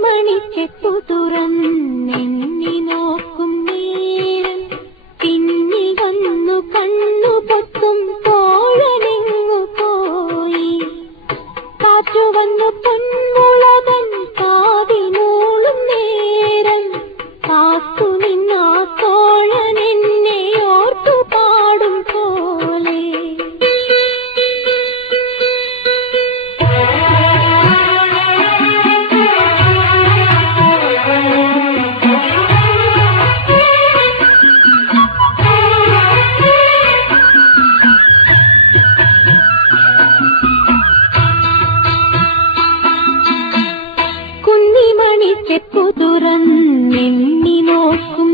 കുന്നിമണിച്ചെപ്പു തുറന്നെണ്ണി നോക്കും നേരം പിന്നിൽ വന്നു കണ്ണു പൊത്തും തോഴനെങ്ങു പോയി. കാറ്റു വന്നു പൊന്മുളവൻ കാതിനൂളും നേരം കാത്തു നിന്നാ തോഴനെന്നെ ഓർത്തു പാടും പോലെ. കുന്നിമണിച്ചെപ്പു തുറന്നെണ്ണി നോക്കും